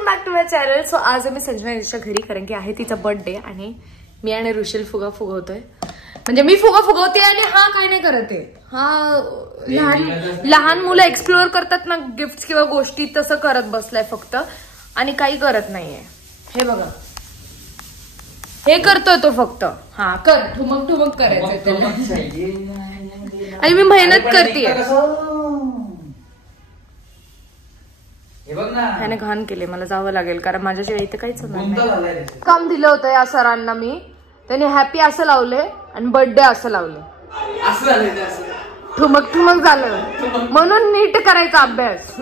Welcome back to my channel. So आज आम्ही संजना घरी, कारण की आहे तिचा बर्थडे आणि मी आणि ऋषल फुगा फुगवतोय. म्हणजे मी फुगा फुगवते आणि हा काय नाही करत आहे. हा लहान मुलं एक्सप्लोअर करतात ना गिफ्ट किंवा गोष्टी, तसं करत बसलाय फक्त आणि काही करत नाहीये. हे बघा, हे करतोय तो फक्त. हा कर, ठुमक ठुमक करायचंय आणि मी मेहनत करतेय. त्याने घाण केले, मला जावं लागेल कारण माझ्याशिवाय इथे काहीच होणार नाही. काम दिलं होतं या सरांना मी, त्याने हॅपी असं लावले आणि बर्थडे असं लावले. ठुमक ठुमक झालं म्हणून नीट करायचा अभ्यास.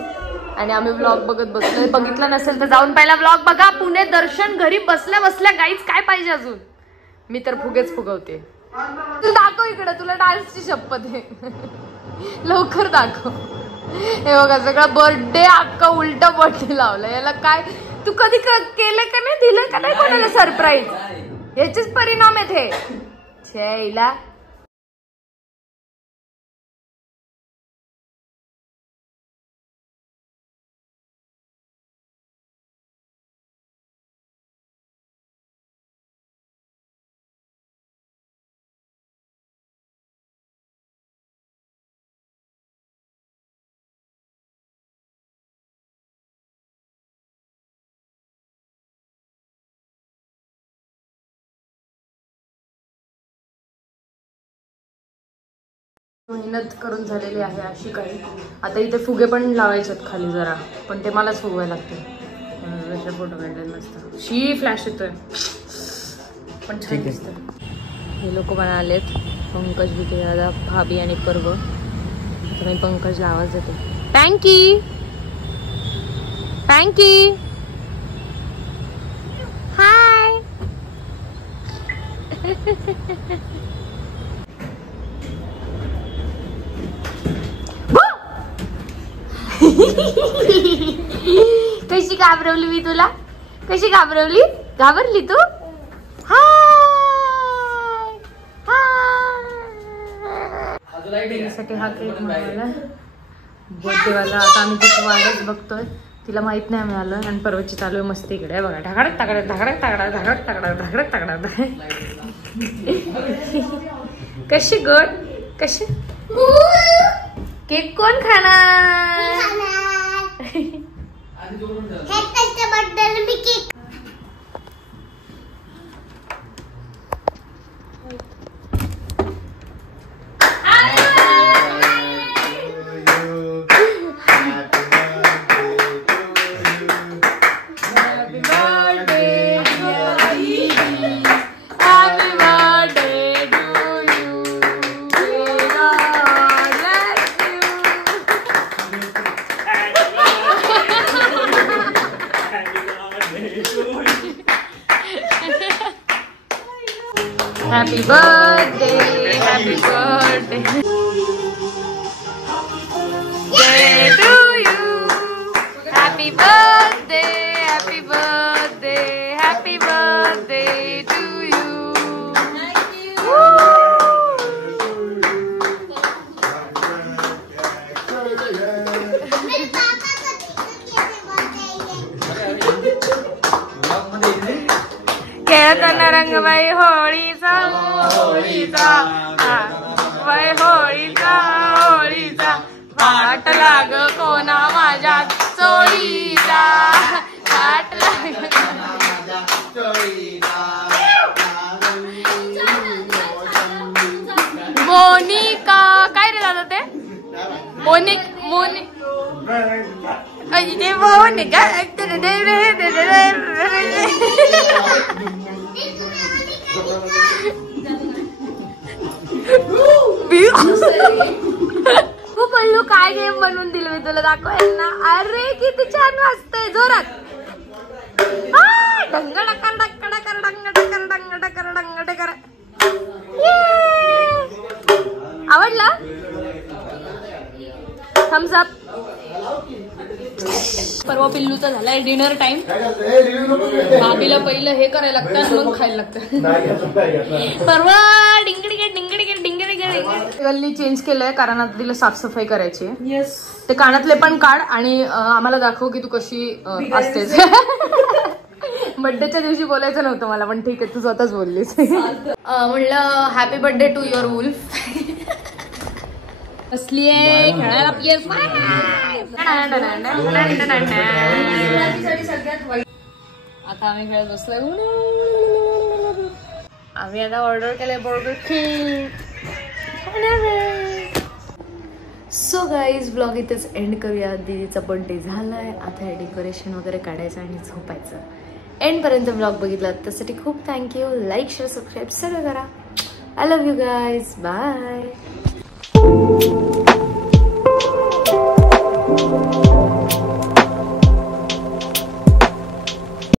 आणि आम्ही व्लॉग बघत बसलो. बघितला नसेल तर जाऊन पहिला व्लॉग बघा. पुणे दर्शन घरी बसल्या बसल्या. गाईच काय पाहिजे अजून. मी तर फुगेच फुगवते. तू दाखव इकडे, तुला डान्सची शपथ आहे. लवकर दाखव. हे बघा, सगळं बर्थडे अख्खा उलट बर्थडे लावलं. याला काय, तू कधी केलं का नाही, दिलं का नाही कोणाला सरप्राईज? याचेच परिणाम आहेत हे. छेला मेहनत करून झालेली आहे अशी काही. आता इथे फुगे पण लावायचे आहेत खाली जरा, पण ते मलाच फुगवायला लागते. फोटो काढले नसतं. शी फ्लॅश येतोय पण छान दिसतं. हे लोक मला आलेत, पंकज विके दादा, भाभी आणि पर्व. तर मी पंकजला आवाज देते. पँकी पँकी हाय. कशी घाबरवली मी तुला? कशी घाबरवली? घाबरली तू? हाय साठी हा केक मिळाला बर्थडेवाला. आता आम्ही तिची वाटच बघतोय. तिला माहित नाही मिळालं आणि परवाची चालू आहे मस्ती इकडे. बघा, ढाकडक ताकडक ढाकडक ताकडा ढाकडक ताकडा ढाकडक ताकडा. कशी गोड, कशी. केक कोण खाणार? Happy birthday, happy birthday day to you. Happy birthday, happy birthday, happy birthday to you. खेळताना रंगबाई होळीचा होळीचा बाई होळीचा होळीचा वाट लाग कोणा माझ्या चोळीचा. वाट लाग मोनिका. काय रे दादा ते? मोनिका मोनिका. पल्लू काय गेम बनवून दिलं मी तुला, दाखव ना. अरे किती छान वाजतंय, जोरात. डंग डकर डकर डकर डंग डकर डंग डकर डंग डकर. आवडला? Thumbs up. परवा पिल्लूचा झालाय डिनर टाइम. भाभीला पहिलं हे करायला लागतं मग खायला लागतं. परवा डिंगडी डिंगडी डिंगडी. गल्ली चेंज केलंय कारण आता तिला साफसफाई करायची आहे. येस. ते कानातले पण काढ आणि आम्हाला दाखव की तू कशी असतेस. बर्थडेच्या दिवशी बोलायचं नव्हतं मला, पण ठीक आहे तू स्वतःच बोललीस. म्हणलं happy birthday to your wolf. असली आहे खेळायला आता आम्ही खेळत बसलोय. आम्ही आता ऑर्डर केलंय burger king. So guys blog इथेच एंड करूया. दीदीचा बर्थडे झालाय, आता हे डेकोरेशन वगैरे काढायचं आणि झोपायचं. एंड पर्यंत ब्लॉग बघितला त्यासाठी खूप थँक्यू. लाईक शेअर सबस्क्राईब सगळं करा. I love you guys. Bye.